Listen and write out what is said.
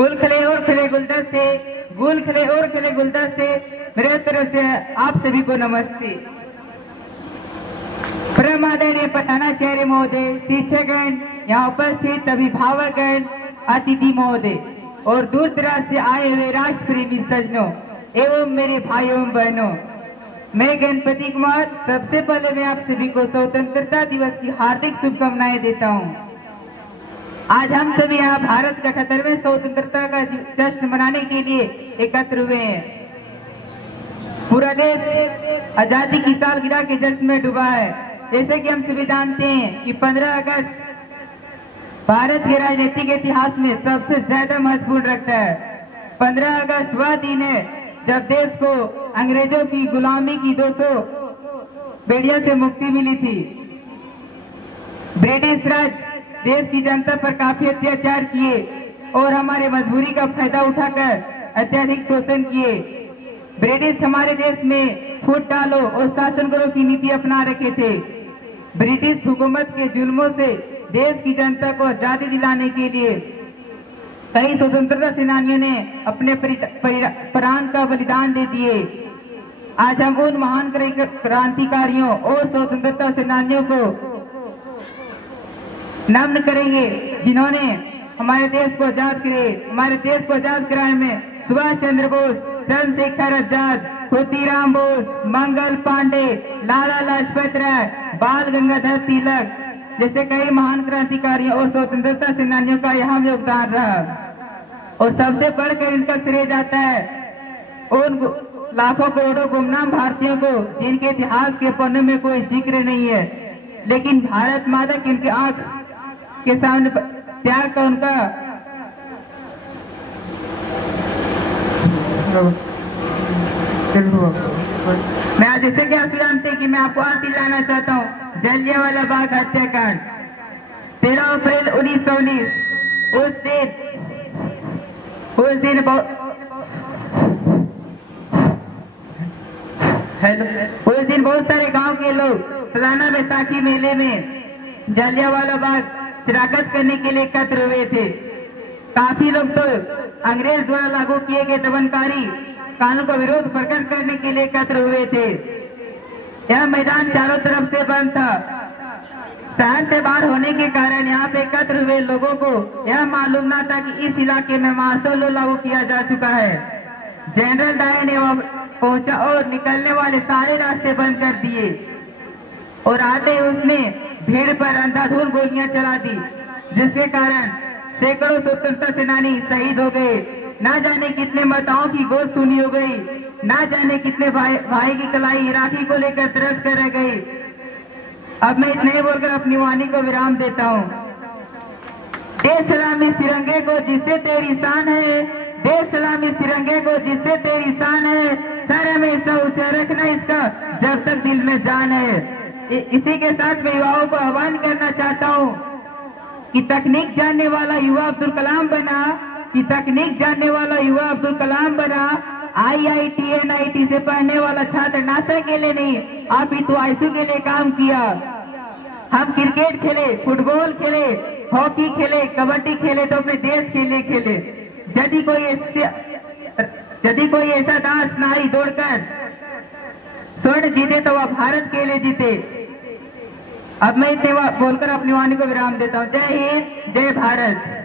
गुल खिले और खिले गुलदस्ते, गुल खिले और खिले गुलदस्ते, मेरे तरफ से आप सभी को नमस्ते। परम आदरणीय पठानाचार्य महोदय, शिक्षकगण, यहाँ उपस्थित अभिभावकगण, अतिथि महोदय और दूर दराज से आए हुए राष्ट्र प्रेमी सज्जनों एवं मेरे भाइयों एवं बहनों, मैं गणपति कुमार सबसे पहले मैं आप सभी को स्वतंत्रता दिवस की हार्दिक शुभकामनाएं देता हूं। आज हम सभी यहाँ भारत का 78वें स्वतंत्रता का जश्न मनाने के लिए एकत्र हुए हैं। पूरा देश आजादी की सालगिरह के जश्न में डूबा है। जैसे कि हम सभी जानते हैं कि 15 अगस्त भारत के राजनीतिक इतिहास में सबसे ज्यादा महत्वपूर्ण रखता है। 15 अगस्त वह दिन है जब देश को अंग्रेजों की गुलामी की 200 बेड़ियों से मुक्ति मिली थी। ब्रिटिश राज देश की जनता पर काफी अत्याचार किए और हमारे मजबूरी का फायदा उठाकर अत्यधिक शोषण किए। ब्रिटिश हमारे देश में फूट डालो और शासन करो की नीति अपना रखे थे। ब्रिटिश हुकूमत के जुल्मों से देश की जनता को आजादी दिलाने के लिए कई स्वतंत्रता सेनानियों ने अपने प्राण का बलिदान दे दिए। आज हम उन महान क्रांतिकारियों और स्वतंत्रता सेनानियों को नमन करेंगे जिन्होंने हमारे देश को आजाद करे। हमारे देश को आजाद कराने में सुभाष चंद्र बोस, चंद्रशेखर आजाद, खुदीराम बोस, मंगल पांडे, लाला लाजपत राय, बाल गंगाधर तिलक जैसे कई महान क्रांतिकारियों और स्वतंत्रता सेनानियों का यहाँ योगदान रहा। और सबसे बढ़कर इनका श्रेय जाता है उन लाखों करोड़ों गुमनाम भारतीयों को जिनके इतिहास के पन्ने में कोई जिक्र नहीं है, लेकिन भारत माता की उनकी आंख के सामने त्याग का उनका मैं आज जैसे कि आप जानते हैं कि मैं आपको आज दिलाना चाहता हूँ जलियांवाला बाग हत्याकांड 13 अप्रैल 1919। उस दिन बहुत सारे गांव के लोग सालाना बैसाखी मेले में जलियांवाला बाग शिरकत करने के लिए एकत्र हुए थे। काफी लोग तो अंग्रेज द्वारा लागू किए गए दमनकारी कानून का विरोध प्रकट करने के लिए एकत्र हुए थे। यह मैदान चारों तरफ से बंद था। शहर से बाहर होने के कारण यहाँ पे एकत्र हुए लोगों को यह मालूम न था कि इस इलाके में मार्शल लॉ लागू किया जा चुका है। जनरल डायर ने पहुंचा और निकलने वाले सारे रास्ते बंद कर दिए और आते उसने भीड़ पर अंधाधुंध गोलियां चला दी, जिसके कारण सैकड़ों स्वतंत्रता सेनानी शहीद हो गए। ना जाने कितने माताओं की गोद सुनी हो गई, ना जाने कितने भाई की कलाई राखी को लेकर तरस कर रह गई। अब मैं इतना ही बोलकर अपनी वाणी को विराम देता हूँ। दे सलाम इस तिरंगे को जिससे तेरी शान है, दे सलाम इस तिरंगे को जिससे तेरी शान है, सर हमेशा ऊंचा रखना इसका जब तक दिल में जान है। इसी के साथ मैं युवाओं को आह्वान करना चाहता हूँ कि तकनीक जानने वाला युवा अब्दुल कलाम बना, कि तकनीक जानने वाला युवा अब्दुल कलाम बना। IIT NIT से पढ़ने वाला छात्र नासा के लिए नहीं, आप ISU के लिए काम किया। हम क्रिकेट खेले, फुटबॉल खेले, हॉकी खेले, कबड्डी खेले तो अपने देश के लिए खेले। यदि कोई ऐसा दास नाई दौड़कर स्वर्ण जीते तो वह भारत के लिए जीते। अब मैं इतने बोलकर अपनी वाणी को विराम देता हूँ। जय हिंद, जय भारत।